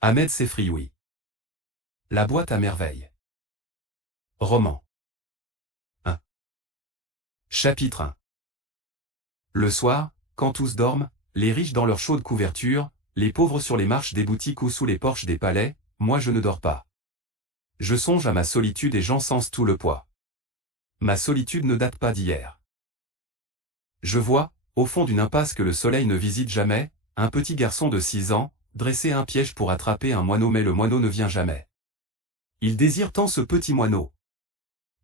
Ahmed Sefrioui. La boîte à merveilles. Roman. 1. Chapitre 1. Le soir, quand tous dorment, les riches dans leurs chaudes couvertures, les pauvres sur les marches des boutiques ou sous les porches des palais, moi je ne dors pas. Je songe à ma solitude et j'encense tout le poids. Ma solitude ne date pas d'hier. Je vois, au fond d'une impasse que le soleil ne visite jamais, un petit garçon de 6 ans, dresser un piège pour attraper un moineau mais le moineau ne vient jamais. Il désire tant ce petit moineau.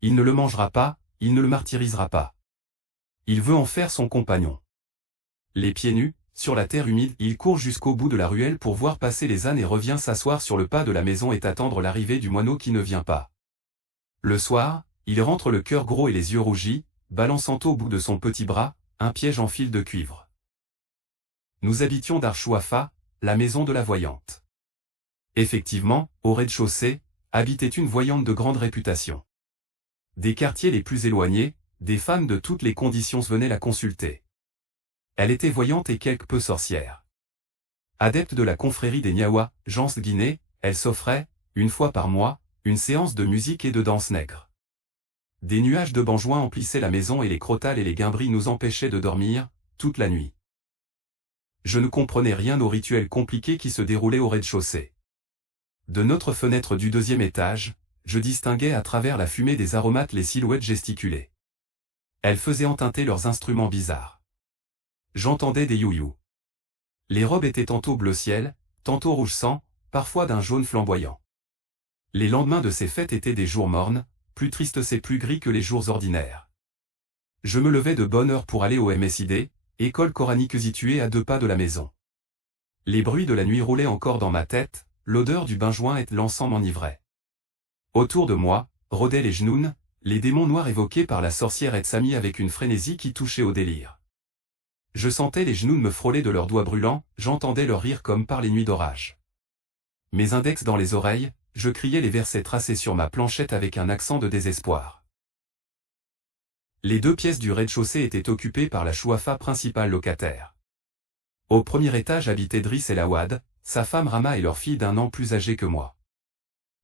Il ne le mangera pas, il ne le martyrisera pas. Il veut en faire son compagnon. Les pieds nus, sur la terre humide, il court jusqu'au bout de la ruelle pour voir passer les ânes et revient s'asseoir sur le pas de la maison et attendre l'arrivée du moineau qui ne vient pas. Le soir, il rentre le cœur gros et les yeux rougis, balançant au bout de son petit bras, un piège en fil de cuivre. Nous habitions Dar Chouafa, la maison de la voyante. Effectivement, au rez-de-chaussée, habitait une voyante de grande réputation. Des quartiers les plus éloignés, des femmes de toutes les conditions venaient la consulter. Elle était voyante et quelque peu sorcière. Adepte de la confrérie des Niawa, gens de Guinée, elle s'offrait, une fois par mois, une séance de musique et de danse nègre. Des nuages de banjoins emplissaient la maison et les crotales et les guimbris nous empêchaient de dormir, toute la nuit. Je ne comprenais rien aux rituels compliqués qui se déroulaient au rez-de-chaussée. De notre fenêtre du 2e étage, je distinguais à travers la fumée des aromates les silhouettes gesticulées. Elles faisaient entinter leurs instruments bizarres. J'entendais des you-you. Les robes étaient tantôt bleu ciel, tantôt rouge sang, parfois d'un jaune flamboyant. Les lendemains de ces fêtes étaient des jours mornes, plus tristes et plus gris que les jours ordinaires. Je me levais de bonne heure pour aller au MSID, école coranique située à 2 pas de la maison. Les bruits de la nuit roulaient encore dans ma tête, l'odeur du bain-joint et de l'encens m'enivrait. Autour de moi, rôdaient les genoun, les démons noirs évoqués par la sorcière Etsami avec une frénésie qui touchait au délire. Je sentais les genoun me frôler de leurs doigts brûlants, j'entendais leur rire comme par les nuits d'orage. Mes index dans les oreilles, je criais les versets tracés sur ma planchette avec un accent de désespoir. Les 2 pièces du rez-de-chaussée étaient occupées par la Chouafa principale locataire. Au premier étage habitaient Driss El Awad, sa femme Rama et leur fille d'1 an plus âgée que moi.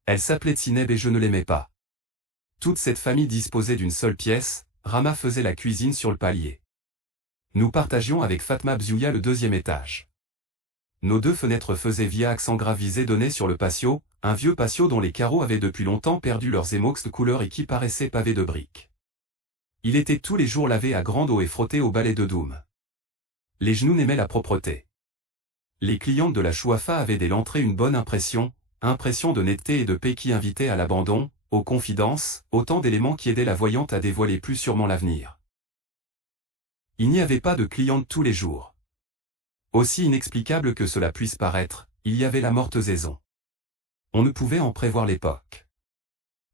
Elle s'appelait Tsineb et je ne l'aimais pas. Toute cette famille disposait d'une seule pièce, Rama faisait la cuisine sur le palier. Nous partagions avec Fatma Bzouya le 2e étage. Nos 2 fenêtres faisaient via accent gravisé donner sur le patio, un vieux patio dont les carreaux avaient depuis longtemps perdu leurs émox de couleur et qui paraissait pavé de briques. Il était tous les jours lavé à grande eau et frotté au balai de Doum. Les genoux aimaient la propreté. Les clientes de la Chouafa avaient dès l'entrée une bonne impression de netteté et de paix qui invitait à l'abandon, aux confidences, autant d'éléments qui aidaient la voyante à dévoiler plus sûrement l'avenir. Il n'y avait pas de clientes tous les jours. Aussi inexplicable que cela puisse paraître, il y avait la morte-saison. On ne pouvait en prévoir l'époque.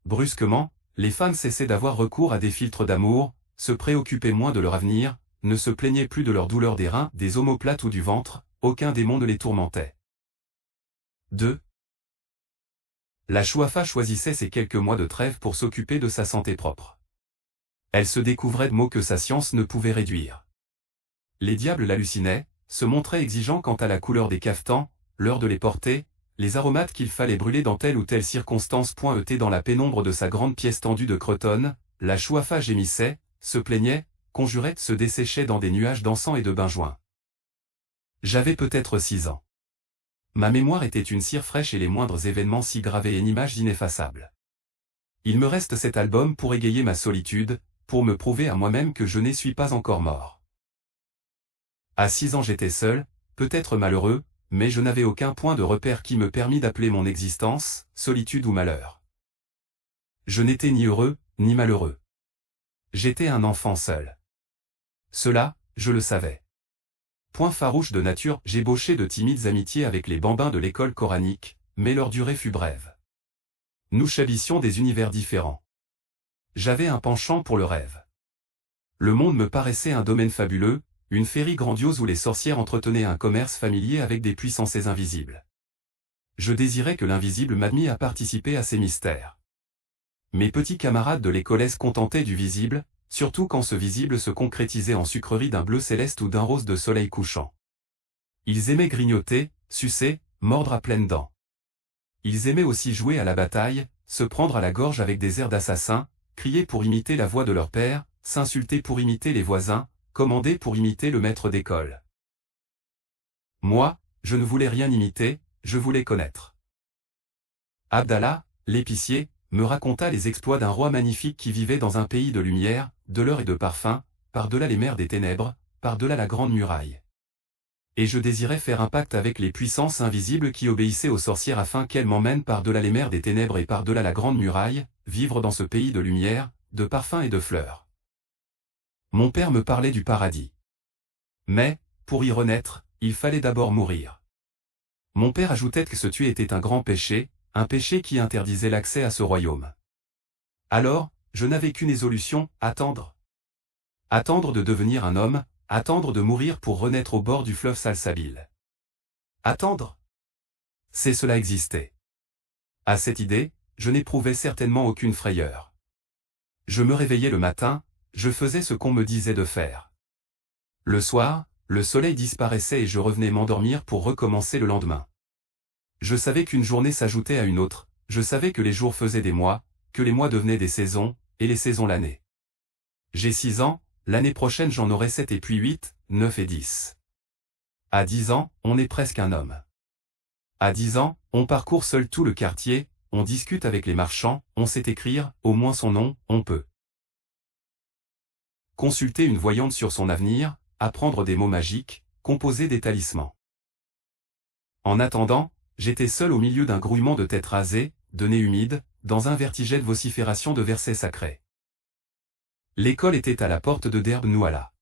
Brusquement, les femmes cessaient d'avoir recours à des filtres d'amour, se préoccupaient moins de leur avenir, ne se plaignaient plus de leur douleur des reins, des omoplates ou du ventre, aucun démon ne les tourmentait. 2. La Chouafa choisissait ces quelques mois de trêve pour s'occuper de sa santé propre. Elle se découvrait de mots que sa science ne pouvait réduire. Les diables l'hallucinaient, se montraient exigeants quant à la couleur des cafetans, l'heure de les porter, les aromates qu'il fallait brûler dans telle ou telle circonstance. Dans la pénombre de sa grande pièce tendue de cretonne, la Chouafa gémissait, se plaignait, conjurait, se desséchait dans des nuages d'encens et de bain-joint. J'avais peut-être 6 ans. Ma mémoire était une cire fraîche et les moindres événements s'y gravaient une image ineffaçable. Il me reste cet album pour égayer ma solitude, pour me prouver à moi-même que je ne suis pas encore mort. À 6 ans j'étais seul, peut-être malheureux, mais je n'avais aucun point de repère qui me permît d'appeler mon existence, solitude ou malheur. Je n'étais ni heureux, ni malheureux. J'étais un enfant seul. Cela, je le savais. Point farouche de nature, j'ébauchai de timides amitiés avec les bambins de l'école coranique, mais leur durée fut brève. Nous chabissions des univers différents. J'avais un penchant pour le rêve. Le monde me paraissait un domaine fabuleux, une féerie grandiose où les sorcières entretenaient un commerce familier avec des puissances invisibles. Je désirais que l'invisible m'admît à participer à ces mystères. Mes petits camarades de l'école se contentaient du visible, surtout quand ce visible se concrétisait en sucreries d'un bleu céleste ou d'un rose de soleil couchant. Ils aimaient grignoter, sucer, mordre à pleines dents. ils aimaient aussi jouer à la bataille, se prendre à la gorge avec des airs d'assassins, crier pour imiter la voix de leur père, s'insulter pour imiter les voisins, commander pour imiter le maître d'école. Moi, je ne voulais rien imiter, je voulais connaître. Abdallah, l'épicier, me raconta les exploits d'un roi magnifique qui vivait dans un pays de lumière, de l'or et de parfum, par-delà les mers des ténèbres, par-delà la grande muraille. Et je désirais faire un pacte avec les puissances invisibles qui obéissaient aux sorcières afin qu'elles m'emmènent par-delà les mers des ténèbres et par-delà la grande muraille, vivre dans ce pays de lumière, de parfum et de fleurs. Mon père me parlait du paradis. Mais, pour y renaître, il fallait d'abord mourir. Mon père ajoutait que se tuer était un grand péché, un péché qui interdisait l'accès à ce royaume. Alors, je n'avais qu'une solution, attendre. Attendre de devenir un homme, attendre de mourir pour renaître au bord du fleuve Salsabil. Attendre. C'est cela existait. À cette idée, je n'éprouvais certainement aucune frayeur. Je me réveillais le matin, je faisais ce qu'on me disait de faire. Le soir, le soleil disparaissait et je revenais m'endormir pour recommencer le lendemain. Je savais qu'une journée s'ajoutait à une autre, je savais que les jours faisaient des mois, que les mois devenaient des saisons, et les saisons l'année. J'ai 6 ans, l'année prochaine j'en aurai 7 et puis 8, 9 et 10. À 10 ans, on est presque un homme. À 10 ans, on parcourt seul tout le quartier, on discute avec les marchands, on sait écrire, au moins son nom, on peut consulter une voyante sur son avenir, apprendre des mots magiques, composer des talismans. En attendant, j'étais seul au milieu d'un grouillement de têtes rasées, de nez humides, dans un vertiget de vocifération de versets sacrés. L'école était à la porte de Derb Nouala.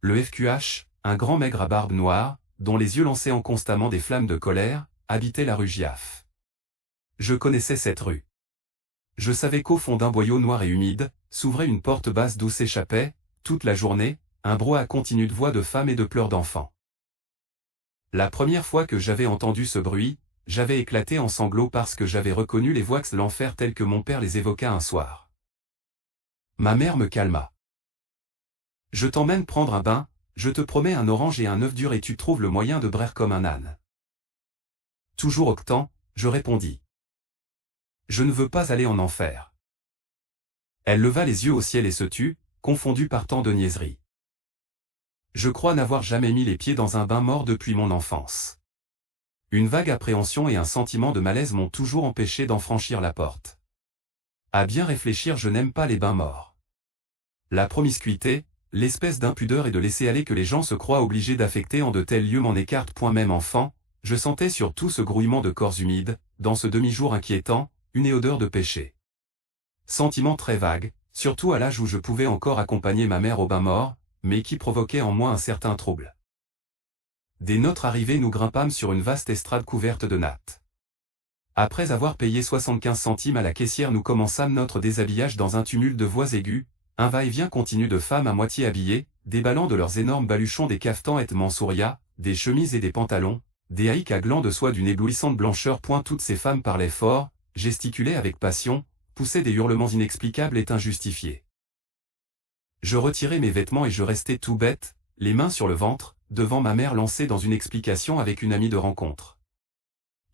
Le FQH, un grand maigre à barbe noire, dont les yeux lançaient en constamment des flammes de colère, habitait la rue Giaf. Je connaissais cette rue. Je savais qu'au fond d'un boyau noir et humide, s'ouvrait une porte basse d'où s'échappait, toute la journée, un brouhaha continu de voix de femmes et de pleurs d'enfants. La première fois que j'avais entendu ce bruit, j'avais éclaté en sanglots parce que j'avais reconnu les voix de l'enfer telles que mon père les évoqua un soir. Ma mère me calma. Je t'emmène prendre un bain, je te promets un orange et un œuf dur et tu trouves le moyen de braire comme un âne. Toujours octant, je répondis. Je ne veux pas aller en enfer. Elle leva les yeux au ciel et se tut, confondue par tant de niaiseries. Je crois n'avoir jamais mis les pieds dans un bain mort depuis mon enfance. Une vague appréhension et un sentiment de malaise m'ont toujours empêché d'en franchir la porte. À bien réfléchir, je n'aime pas les bains morts. La promiscuité, l'espèce d'impudeur et de laisser aller que les gens se croient obligés d'affecter en de tels lieux m'en écartent. Même enfant, je sentais sur tout ce grouillement de corps humides, dans ce demi-jour inquiétant, une odeur de péché. Sentiment très vague, surtout à l'âge où je pouvais encore accompagner ma mère au bain mort, mais qui provoquait en moi un certain trouble. Dès notre arrivée, nous grimpâmes sur une vaste estrade couverte de nattes. Après avoir payé 75 centimes à la caissière, nous commençâmes notre déshabillage dans un tumulte de voix aiguës, un va-et-vient continu de femmes à moitié habillées, déballant de leurs énormes baluchons des caftans et mansouria, des chemises et des pantalons, des haïques à glands de soie d'une éblouissante blancheur. Toutes ces femmes parlaient fort, gesticulaient avec passion, poussaient des hurlements inexplicables et injustifiés. Je retirai mes vêtements et je restai tout bête, les mains sur le ventre, devant ma mère lancée dans une explication avec une amie de rencontre.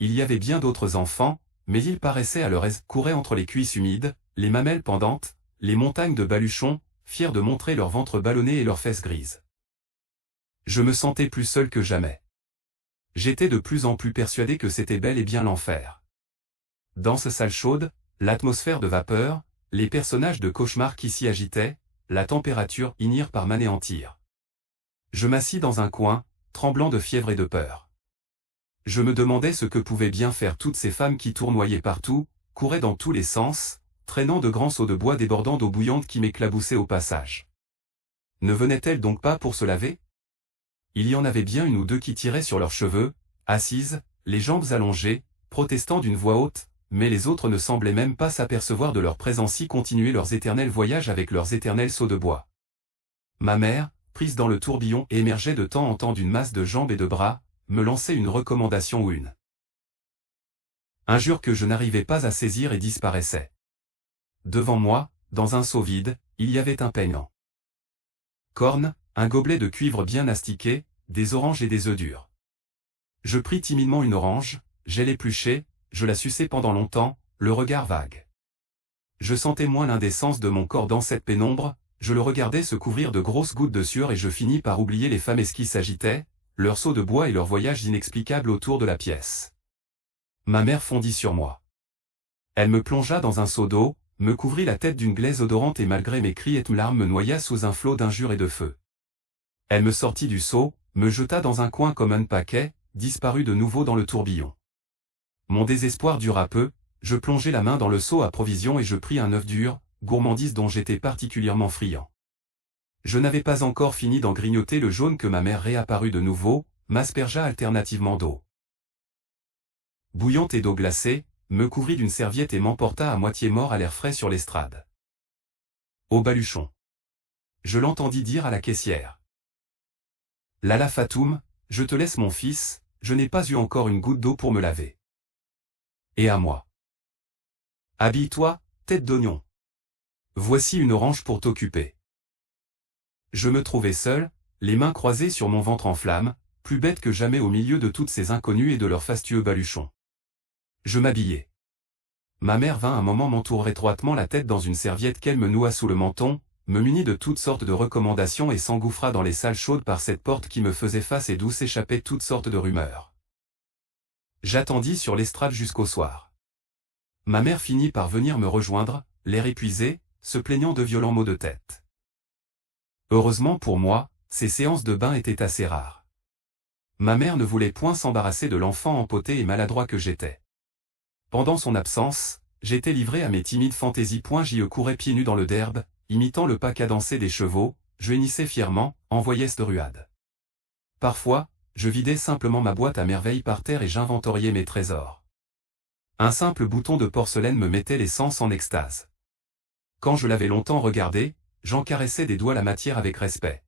Il y avait bien d'autres enfants, mais ils paraissaient à leur aise, couraient entre les cuisses humides, les mamelles pendantes, les montagnes de baluchons, fiers de montrer leur ventre ballonné et leurs fesses grises. Je me sentais plus seul que jamais. J'étais de plus en plus persuadé que c'était bel et bien l'enfer. Dans ce salle chaude, l'atmosphère de vapeur, les personnages de cauchemar qui s'y agitaient, la température finirent par m'anéantir. Je m'assis dans un coin, tremblant de fièvre et de peur. Je me demandais ce que pouvaient bien faire toutes ces femmes qui tournoyaient partout, couraient dans tous les sens, traînant de grands seaux de bois débordant d'eau bouillante qui m'éclaboussaient au passage. Ne venaient-elles donc pas pour se laver? Il y en avait bien une ou deux qui tiraient sur leurs cheveux, assises, les jambes allongées, protestant d'une voix haute, mais les autres ne semblaient même pas s'apercevoir de leur présence y continuer leurs éternels voyages avec leurs éternels seaux de bois. Ma mère, prise dans le tourbillon, émergeait de temps en temps d'une masse de jambes et de bras, me lançait une recommandation ou une injure que je n'arrivais pas à saisir et disparaissait. Devant moi, dans un seau vide, il y avait un peigne. Corne, un gobelet de cuivre bien astiqué, des oranges et des œufs durs. Je pris timidement une orange, je l'épluchai, je la suçais pendant longtemps, le regard vague. Je sentais moins l'indécence de mon corps dans cette pénombre, je le regardais se couvrir de grosses gouttes de sueur et je finis par oublier les femmes qui s'agitaient, leurs seaux de bois et leurs voyages inexplicables autour de la pièce. Ma mère fondit sur moi. Elle me plongea dans un seau d'eau, me couvrit la tête d'une glaise odorante et malgré mes cris et mes larmes me noya sous un flot d'injures et de feu. Elle me sortit du seau, me jeta dans un coin comme un paquet, disparut de nouveau dans le tourbillon. Mon désespoir dura peu, je plongeai la main dans le seau à provisions et je pris un œuf dur, gourmandise dont j'étais particulièrement friand. Je n'avais pas encore fini d'en grignoter le jaune que ma mère réapparut de nouveau, m'aspergea alternativement d'eau bouillante et d'eau glacée, me couvrit d'une serviette et m'emporta à moitié mort à l'air frais sur l'estrade. Au baluchon. Je l'entendis dire à la caissière. Lala Fatoum, je te laisse mon fils, je n'ai pas eu encore une goutte d'eau pour me laver. Et à moi. Habille-toi, tête d'oignon. Voici une orange pour t'occuper. Je me trouvais seul, les mains croisées sur mon ventre en flammes, plus bête que jamais au milieu de toutes ces inconnues et de leurs fastueux baluchons. Je m'habillai. Ma mère vint un moment m'entourer étroitement la tête dans une serviette qu'elle me noua sous le menton, me munit de toutes sortes de recommandations et s'engouffra dans les salles chaudes par cette porte qui me faisait face et d'où s'échappaient toutes sortes de rumeurs. J'attendis sur l'estrade jusqu'au soir. Ma mère finit par venir me rejoindre, l'air épuisé, se plaignant de violents maux de tête. Heureusement pour moi, ces séances de bain étaient assez rares. Ma mère ne voulait point s'embarrasser de l'enfant empoté et maladroit que j'étais. Pendant son absence, j'étais livré à mes timides fantaisies. J'y courais pieds nus dans le derbe, imitant le pas cadencé des chevaux, je hennissais fièrement, envoyais de ruade. Parfois, je vidais simplement ma boîte à merveilles par terre et j'inventoriais mes trésors. Un simple bouton de porcelaine me mettait les sens en extase. Quand je l'avais longtemps regardé, j'en caressais des doigts la matière avec respect.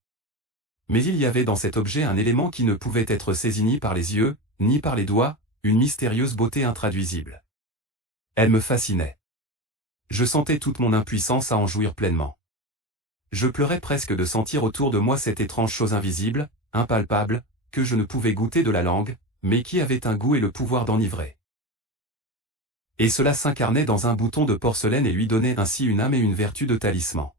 Mais il y avait dans cet objet un élément qui ne pouvait être saisi ni par les yeux, ni par les doigts, une mystérieuse beauté intraduisible. Elle me fascinait. Je sentais toute mon impuissance à en jouir pleinement. Je pleurais presque de sentir autour de moi cette étrange chose invisible, impalpable, que je ne pouvais goûter de la langue, mais qui avait un goût et le pouvoir d'enivrer. Et cela s'incarnait dans un bouton de porcelaine et lui donnait ainsi une âme et une vertu de talisman.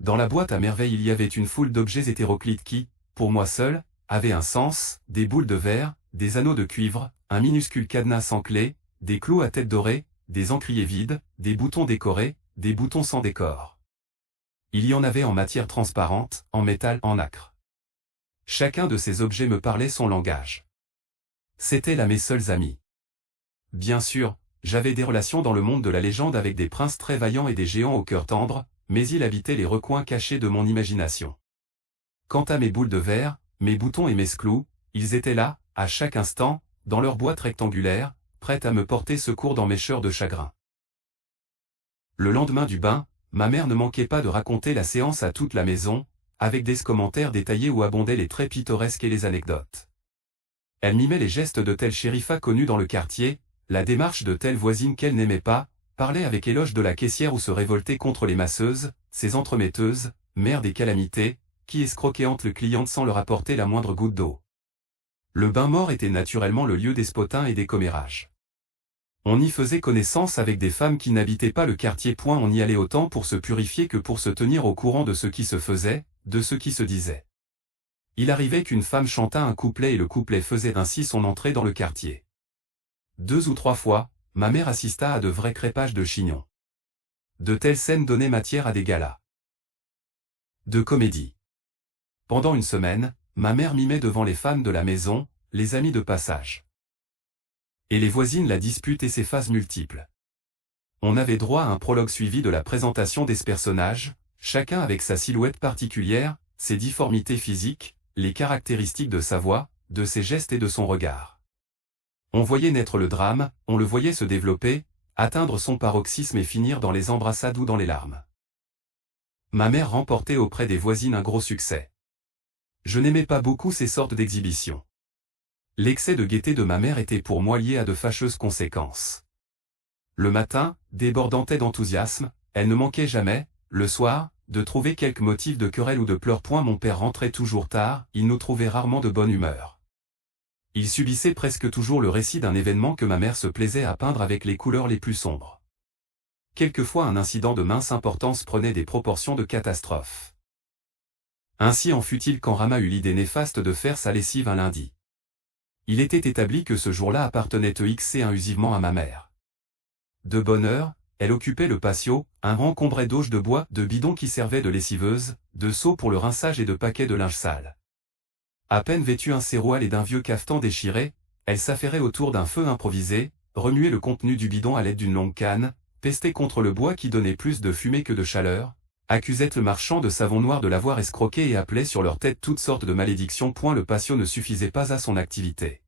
Dans la boîte à merveilles il y avait une foule d'objets hétéroclites qui, pour moi seul, avaient un sens, des boules de verre, des anneaux de cuivre, un minuscule cadenas sans clé, des clous à tête dorée, des encriers vides, des boutons décorés, des boutons sans décor. Il y en avait en matière transparente, en métal, en nacre. Chacun de ces objets me parlait son langage. C'étaient là mes seuls amis. Bien sûr, j'avais des relations dans le monde de la légende avec des princes très vaillants et des géants au cœur tendre, mais il habitait les recoins cachés de mon imagination. Quant à mes boules de verre, mes boutons et mes clous, ils étaient là, à chaque instant, dans leur boîte rectangulaire, prête à me porter secours dans mes chœurs de chagrin. Le lendemain du bain, ma mère ne manquait pas de raconter la séance à toute la maison, avec des commentaires détaillés où abondaient les traits pittoresques et les anecdotes. Elle mimait les gestes de telle shérifa connue dans le quartier, la démarche de telle voisine qu'elle n'aimait pas, parlait avec éloge de la caissière ou se révoltait contre les masseuses, ces entremetteuses, mères des calamités, qui escroquaient le client sans leur apporter la moindre goutte d'eau. Le bain mort était naturellement le lieu des spottins et des commérages. On y faisait connaissance avec des femmes qui n'habitaient pas le quartier. On y allait autant pour se purifier que pour se tenir au courant de ce qui se faisait, de ce qui se disait. Il arrivait qu'une femme chantât un couplet et le couplet faisait ainsi son entrée dans le quartier. 2 ou 3 fois, ma mère assista à de vrais crépages de chignons. De telles scènes donnaient matière à des galas de comédie. Pendant une semaine, ma mère mimait devant les femmes de la maison, les amis de passage. Et les voisines la disputent et ses phases multiples. On avait droit à un prologue suivi de la présentation des personnages, chacun avec sa silhouette particulière, ses difformités physiques, les caractéristiques de sa voix, de ses gestes et de son regard. On voyait naître le drame, on le voyait se développer, atteindre son paroxysme et finir dans les embrassades ou dans les larmes. Ma mère remportait auprès des voisines un gros succès. Je n'aimais pas beaucoup ces sortes d'exhibitions. L'excès de gaieté de ma mère était pour moi lié à de fâcheuses conséquences. Le matin, débordante d'enthousiasme, elle ne manquait jamais, le soir, de trouver quelque motif de querelle ou de pleurs. Mon père rentrait toujours tard, il nous trouvait rarement de bonne humeur. Il subissait presque toujours le récit d'un événement que ma mère se plaisait à peindre avec les couleurs les plus sombres. Quelquefois un incident de mince importance prenait des proportions de catastrophe. Ainsi en fut-il quand Rama eut l'idée néfaste de faire sa lessive un lundi. Il était établi que ce jour-là appartenait exclusivement à ma mère. De bonne heure, elle occupait le patio, un rang encombré d'auges de bois, de bidons qui servaient de lessiveuse, de seaux pour le rinçage et de paquets de linge sale. À peine vêtue un séroal et d'un vieux cafetan déchiré, elle s'affairait autour d'un feu improvisé, remuait le contenu du bidon à l'aide d'une longue canne, pestait contre le bois qui donnait plus de fumée que de chaleur, accusait le marchand de savon noir de l'avoir escroqué et appelait sur leur tête toutes sortes de malédictions. Le patio ne suffisait pas à son activité.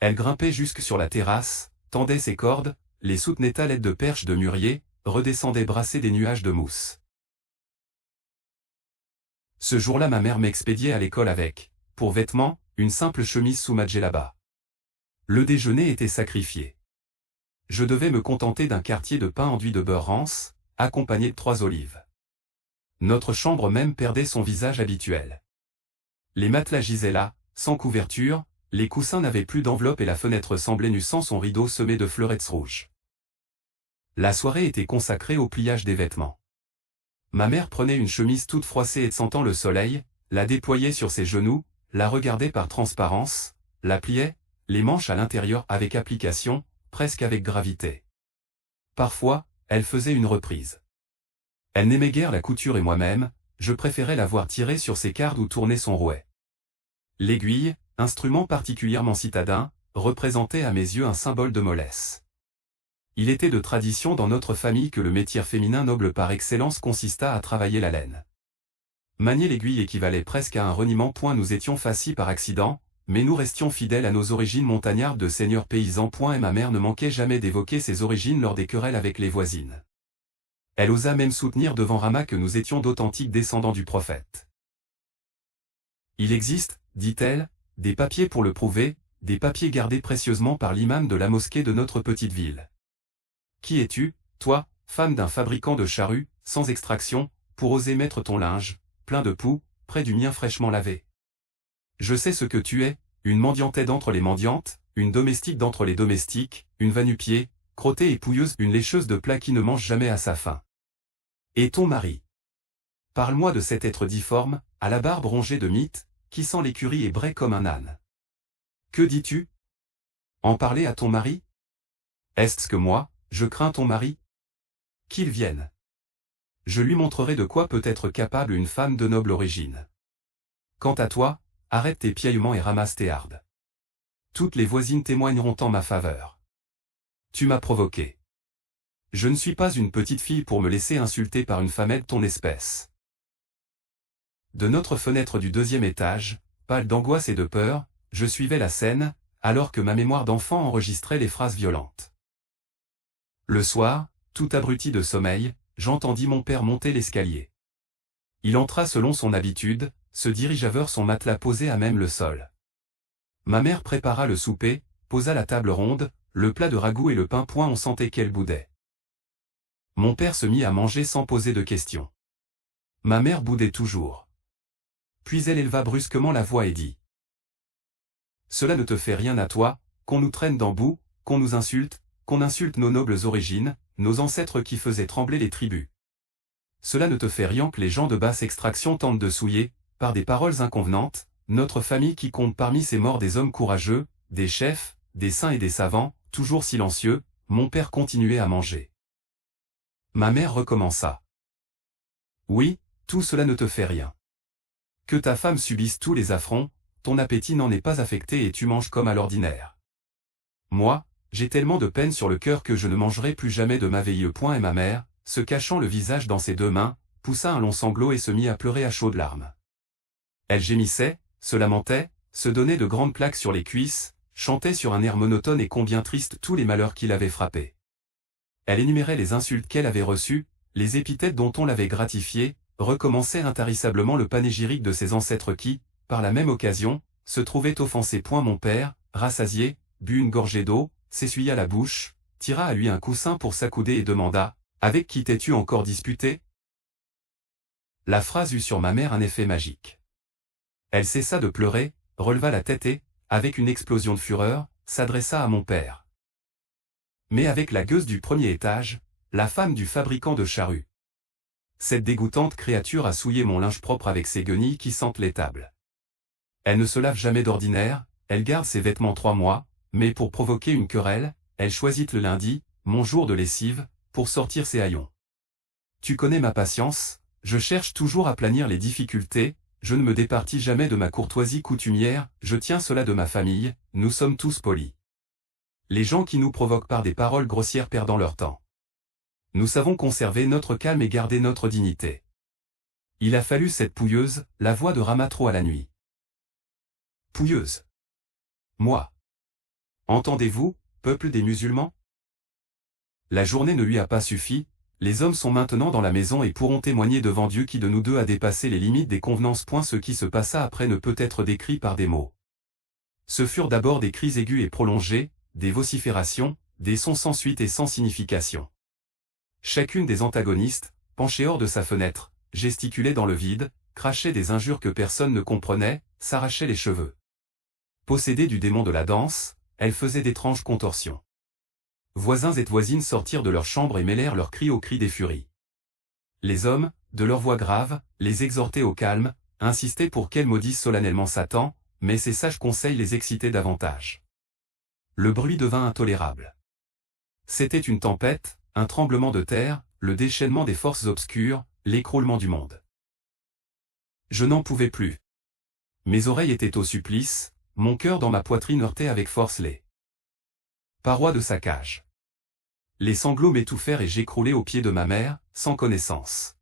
Elle grimpait jusque sur la terrasse, tendait ses cordes, les soutenait à l'aide de perches de mûrier, redescendait brasser des nuages de mousse. Ce jour-là ma mère m'expédiait à l'école avec, pour vêtements, une simple chemise sous ma djellaba. Le déjeuner était sacrifié. Je devais me contenter d'un quartier de pain enduit de beurre rance, accompagné de 3 olives. Notre chambre même perdait son visage habituel. Les matelas gisaient là, sans couverture, les coussins n'avaient plus d'enveloppe et la fenêtre semblait nue sans son rideau semé de fleurettes rouges. La soirée était consacrée au pliage des vêtements. Ma mère prenait une chemise toute froissée et sentant le soleil, la déployait sur ses genoux, la regardait par transparence, la pliait, les manches à l'intérieur avec application, presque avec gravité. Parfois, elle faisait une reprise. Elle n'aimait guère la couture et moi-même, je préférais la voir tirer sur ses cardes ou tourner son rouet. L'aiguille, instrument particulièrement citadin, représentait à mes yeux un symbole de mollesse. Il était de tradition dans notre famille que le métier féminin noble par excellence consista à travailler la laine. Manier l'aiguille équivalait presque à un reniement. Nous étions fascis par accident, mais nous restions fidèles à nos origines montagnardes de seigneurs paysans. Et ma mère ne manquait jamais d'évoquer ses origines lors des querelles avec les voisines. Elle osa même soutenir devant Rama que nous étions d'authentiques descendants du prophète. Il existe, dit-elle, des papiers pour le prouver, des papiers gardés précieusement par l'imam de la mosquée de notre petite ville. Qui es-tu, toi, femme d'un fabricant de charrues, sans extraction, pour oser mettre ton linge, plein de poux, près du mien fraîchement lavé? Je sais ce que tu es, une mendiante d'entre les mendiantes, une domestique d'entre les domestiques, une va-nu-pied, crottée et pouilleuse, une lécheuse de plats qui ne mange jamais à sa faim. Et ton mari? Parle-moi de cet être difforme, à la barbe rongée de mythes, qui sent l'écurie et braie comme un âne. Que dis-tu? En parler à ton mari? Est-ce que moi, je crains ton mari? Qu'il vienne. Je lui montrerai de quoi peut être capable une femme de noble origine. Quant à toi, arrête tes piaillements et ramasse tes hardes. Toutes les voisines témoigneront en ma faveur. Tu m'as provoqué. Je ne suis pas une petite fille pour me laisser insulter par une femelle de ton espèce. De notre fenêtre du 2e étage, pâle d'angoisse et de peur, je suivais la scène, alors que ma mémoire d'enfant enregistrait les phrases violentes. Le soir, tout abruti de sommeil, j'entendis mon père monter l'escalier. Il entra selon son habitude, se dirigea vers son matelas posé à même le sol. Ma mère prépara le souper, posa la table ronde, le plat de ragoût et le pain. On sentait qu'elle boudait. Mon père se mit à manger sans poser de questions. Ma mère boudait toujours. Puis elle éleva brusquement la voix et dit: Cela ne te fait rien à toi, qu'on nous traîne dans boue, qu'on nous insulte, qu'on insulte nos nobles origines, nos ancêtres qui faisaient trembler les tribus. Cela ne te fait rien que les gens de basse extraction tentent de souiller, par des paroles inconvenantes, notre famille qui compte parmi ses morts des hommes courageux, des chefs, des saints et des savants, toujours silencieux. Mon père continuait à manger. Ma mère recommença. Oui, tout cela ne te fait rien. Que ta femme subisse tous les affronts, ton appétit n'en est pas affecté et tu manges comme à l'ordinaire. Moi, j'ai tellement de peine sur le cœur que je ne mangerai plus jamais de ma veille. Et ma mère, se cachant le visage dans ses 2 mains, poussa un long sanglot et se mit à pleurer à chaudes larmes. Elle gémissait, se lamentait, se donnait de grandes claques sur les cuisses, chantait sur un air monotone et combien triste tous les malheurs qui l'avaient frappée. Elle énumérait les insultes qu'elle avait reçues, les épithètes dont on l'avait gratifiée, recommençait intarissablement le panégyrique de ses ancêtres qui, par la même occasion, se trouvaient offensés. Mon père, rassasié, but une gorgée d'eau, s'essuya la bouche, tira à lui un coussin pour s'accouder et demanda: Avec qui t'es-tu encore disputé? La phrase eut sur ma mère un effet magique. Elle cessa de pleurer, releva la tête et, avec une explosion de fureur, s'adressa à mon père. Mais avec la gueuse du premier étage, la femme du fabricant de charrues. Cette dégoûtante créature a souillé mon linge propre avec ses guenilles qui sentent l'étable. Elle ne se lave jamais d'ordinaire, elle garde ses vêtements 3 mois, mais pour provoquer une querelle, elle choisit le lundi, mon jour de lessive, pour sortir ses haillons. Tu connais ma patience, je cherche toujours à planir les difficultés, je ne me départis jamais de ma courtoisie coutumière, je tiens cela de ma famille, nous sommes tous polis. Les gens qui nous provoquent par des paroles grossières perdant leur temps. Nous savons conserver notre calme et garder notre dignité. Il a fallu cette pouilleuse, la voix de Ramatro à la nuit. Pouilleuse. Moi. Entendez-vous, peuple des musulmans? La journée ne lui a pas suffi, les hommes sont maintenant dans la maison et pourront témoigner devant Dieu qui de nous deux a dépassé les limites des convenances. Ce qui se passa après ne peut être décrit par des mots. Ce furent d'abord des cris aigus et prolongés, des vociférations, des sons sans suite et sans signification. Chacune des antagonistes, penchée hors de sa fenêtre, gesticulait dans le vide, crachait des injures que personne ne comprenait, s'arrachait les cheveux. Possédée du démon de la danse, elle faisait d'étranges contorsions. Voisins et voisines sortirent de leur chambre et mêlèrent leurs cris aux cris des furies. Les hommes, de leur voix grave, les exhortaient au calme, insistaient pour qu'elles maudissent solennellement Satan, mais ces sages conseils les excitaient davantage. Le bruit devint intolérable. C'était une tempête, un tremblement de terre, le déchaînement des forces obscures, l'écroulement du monde. Je n'en pouvais plus. Mes oreilles étaient au supplice, mon cœur dans ma poitrine heurtait avec force les parois de sa cage. Les sanglots m'étouffèrent et j'écroulai aux pieds de ma mère, sans connaissance.